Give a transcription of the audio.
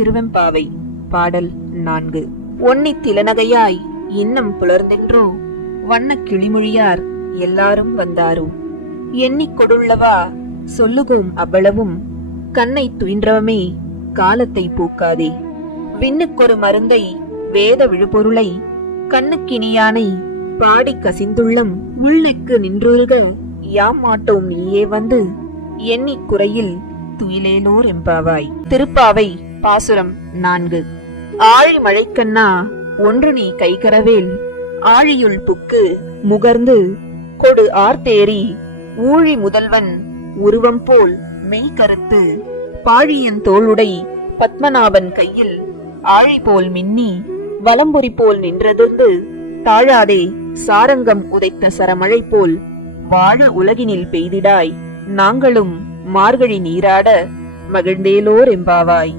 திருவெம்பாவை. பாடல் 4. ஒன்னித் திலநகையாய் இன்னம் புலர்ந்தென்றோ, வண்ணக் கிளிமொழியார் எல்லாரும் வந்தாரோ, எண்ணிக் கொடுள்ளவா சொல்லுவோம் அவ்வளவும், கண்ணை துயின்றவமே காலத்தை பூக்காதே, விண்ணுக்கொரு மருந்தை வேத விழுபொருளை, கண்ணுக்கினியானை பாடி கசிந்துள்ளம் உள்ளுக்கு நின்றுருக, யாம் மாட்டோம் நீயே வந்து எண்ணிக் குறையில் துயிலேலோர் எம்பாவாய். திருப்பாவை. பாசுரம் 4. ஆழி மழைக்கண்ணா ஒன்று நீ கைகரவேல், ஆழியுள் புக்கு முகர்ந்து கொடு ஆர்த்தேரி, ஊழி முதல்வன் உருவம் போல் மெய் கருத்து, பாழியன் தோளுடை பத்மநாபன் கையில் ஆழி போல் மின்னி வலம்புரி போல் நின்றதிர்ந்து, தாழாதே சாரங்கம் உதைத்த சரமழை போல் வாழ உலகினில் பெய்திடாய், நாங்களும் மார்கழி நீராட மகிழ்ந்தேலோர் எம்பாவாய்.